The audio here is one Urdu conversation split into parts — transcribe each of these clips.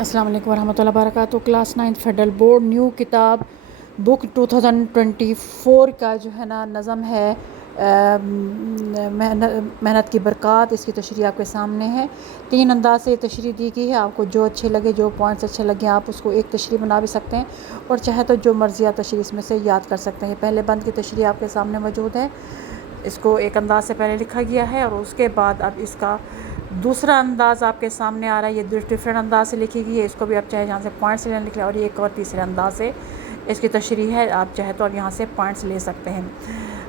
السلام علیکم ورحمۃ اللہ وبرکاتہ۔ کلاس 9 فیڈرل بورڈ نیو کتاب بک 2024 کا جو ہے نا نظم ہے محنت کی برکات۔ اس کی تشریح آپ کے سامنے ہے۔ 3 انداز سے تشریح دی گئی ہے، آپ کو جو اچھے لگے، جو پوائنٹس اچھے لگے آپ اس کو ایک تشریح بنا بھی سکتے ہیں، اور چاہے تو جو مرضی آپ تشریح اس میں سے یاد کر سکتے ہیں۔ یہ پہلے بند کی تشریح آپ کے سامنے موجود ہے، اس کو ایک انداز سے پہلے لکھا گیا ہے، اور اس کے بعد اب اس کا دوسرا انداز آپ کے سامنے آ رہا ہے۔ یہ ڈفرینٹ انداز سے لکھی گئی ہے، اس کو بھی آپ چاہے یہاں سے پوائنٹس لے لکھ لیں، اور یہ ایک اور تیسرے انداز سے اس کی تشریح ہے، آپ چاہے تو اب یہاں سے پوائنٹس لے سکتے ہیں۔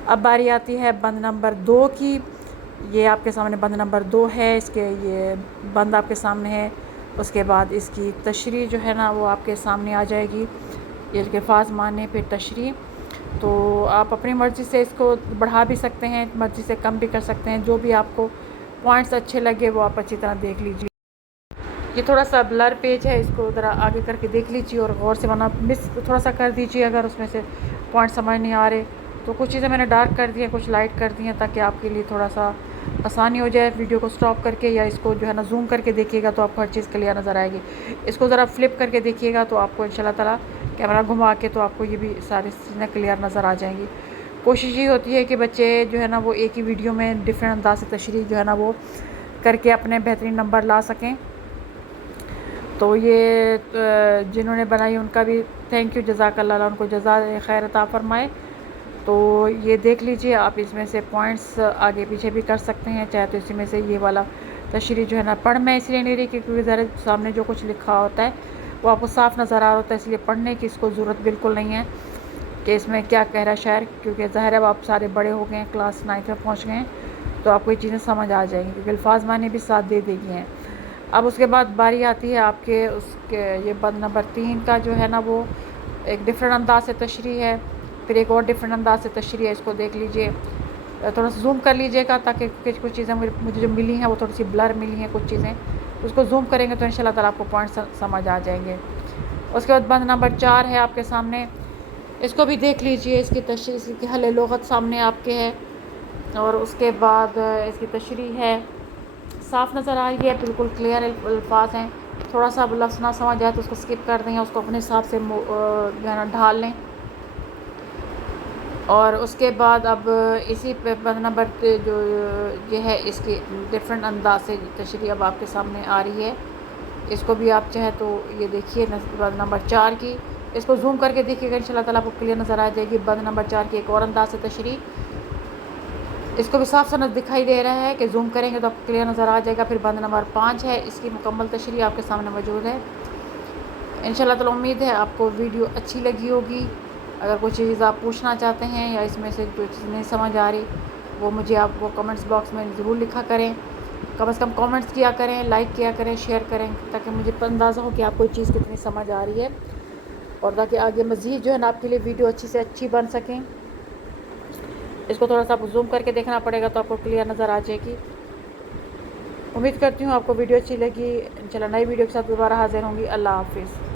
اب باری آتی ہے بند نمبر 2 کی۔ یہ آپ کے سامنے بند نمبر 2 ہے، اس کے یہ بند آپ کے سامنے ہے، اس کے بعد اس کی تشریح جو ہے نا وہ آپ کے سامنے آ جائے گی۔ یہ الفاظ معنی پہ تشریح، تو آپ اپنی مرضی سے اس کو بڑھا بھی سکتے ہیں، مرضی سے کم بھی کر سکتے ہیں، جو بھی آپ کو پوائنٹس اچھے لگے وہ آپ اچھی طرح دیکھ لیجیے۔ یہ تھوڑا سا بلر پیج ہے، اس کو ذرا آگے کر کے دیکھ لیجیے اور غور سے ورنہ مس تھوڑا سا کر دیجیے اگر اس میں سے پوائنٹ سمجھ نہیں آ رہے تو۔ کچھ چیزیں میں نے ڈارک کر دی ہیں، کچھ لائٹ کر دی ہیں، تاکہ آپ کے لیے تھوڑا سا آسانی ہو جائے ویڈیو کو سٹاپ کر کے، یا اس کو جو ہے نا زوم کر کے دیکھیے گا تو آپ کو ہر چیز کلیئر نظر آئے گی۔ اس کو ذرا فلپ کر کے دیکھیے گا تو آپ کو انشاءاللہ تعالیٰ کیمرہ گھما کے تو آپ کو یہ بھی ساری چیزیں کلیئر نظر آ جائیں گی۔ کوشش یہ ہوتی ہے کہ بچے جو ہے نا وہ ایک ہی ویڈیو میں ڈفرینٹ انداز سے تشریح جو ہے نا وہ کر کے اپنے بہترین نمبر لا سکیں۔ تو یہ جنہوں نے بنائی ان کا بھی تھینک یو، جزاک اللہ، ان کو جزائے خیر عطا فرمائے۔ تو یہ دیکھ لیجئے، آپ اس میں سے پوائنٹس آگے پیچھے بھی کر سکتے ہیں، چاہے تو اسی میں سے یہ والا تشریح جو ہے نا پڑھ میں اس لیے نہیں رہی کیونکہ ذرا سامنے جو کچھ لکھا ہوتا ہے وہ آپ کو صاف نظر آ رہا ہوتا ہے، اس لیے پڑھنے کی اس کو ضرورت بالکل نہیں ہے کہ اس میں کیا کہہ رہا ہے شاعر، کیونکہ ظاہر ہے آپ سارے بڑے ہو گئے ہیں، کلاس 9 میں پہنچ گئے ہیں، تو آپ کو یہ چیزیں سمجھ آ جائیں گی کیونکہ الفاظ معنی بھی ساتھ دے گئی ہیں۔ اب اس کے بعد باری آتی ہے آپ کے اس کے یہ بند نمبر 3 کا جو ہے نا وہ ایک ڈفرینٹ انداز سے تشریح ہے، پھر ایک اور ڈفرینٹ انداز سے تشریح ہے، اس کو دیکھ لیجئے، تھوڑا سا زوم کر لیجئے گا تاکہ کچھ چیزیں مجھے جو ملی ہیں وہ تھوڑی سی بلر ملی ہیں کچھ چیزیں، اس کو زوم کریں گے تو انشاءاللہ تعالیٰ آپ کو پوائنٹس سمجھ آ جائیں گے۔ اس کے بعد بند نمبر 4 ہے آپ کے سامنے، اس کو بھی دیکھ لیجئے، اس کی تشریح، اس کی حل لغت سامنے آپ کے ہے، اور اس کے بعد اس کی تشریح ہے، صاف نظر آ رہی ہے، بالکل کلیئر الفاظ ہیں، تھوڑا سا لفظ نہ سمجھ آئے تو اس کو سکپ کر دیں، اس کو اپنے حساب سے جو ہے نا ڈھال لیں۔ اور اس کے بعد اب اسی پہ بند نمبر جو یہ ہے اس کی ڈفرینٹ انداز سے تشریح اب آپ کے سامنے آ رہی ہے، اس کو بھی آپ چاہیں تو یہ دیکھیے بند نمبر 4 کی، اس کو زوم کر کے دیکھیے گا انشاءاللہ تعالیٰ آپ کو کلیئر نظر آ جائے گی۔ بند نمبر 4 کی ایک اور انداز سے تشریح، اس کو بھی صاف صنعت دکھائی دے رہا ہے کہ زوم کریں گے تو آپ کو کلیئر نظر آ جائے گا۔ پھر بند نمبر 5 ہے، اس کی مکمل تشریح آپ کے سامنے موجود ہے۔ انشاءاللہ تعالیٰ امید ہے آپ کو ویڈیو اچھی لگی ہوگی۔ اگر کوئی چیز آپ پوچھنا چاہتے ہیں یا اس میں سے جو چیز نہیں سمجھ آ رہی وہ مجھے آپ وہ کمنٹس باکس میں ضرور لکھا کریں، کم از کم کامنٹس کیا کریں، لائک کیا کریں، شیئر کریں، تاکہ مجھے اندازہ ہو کہ آپ کو یہ چیز کتنی سمجھ آ رہی ہے، اور تاکہ آگے مزید جو ہے نا آپ کے لیے ویڈیو اچھی سے اچھی بن سکیں۔ اس کو تھوڑا سا آپ زوم کر کے دیکھنا پڑے گا تو آپ کو کلیئر نظر آ جائے گی۔ امید کرتی ہوں آپ کو ویڈیو اچھی لگی، انشاءاللہ نئی ویڈیو کے ساتھ دوبارہ حاضر ہوں گی۔ اللہ حافظ۔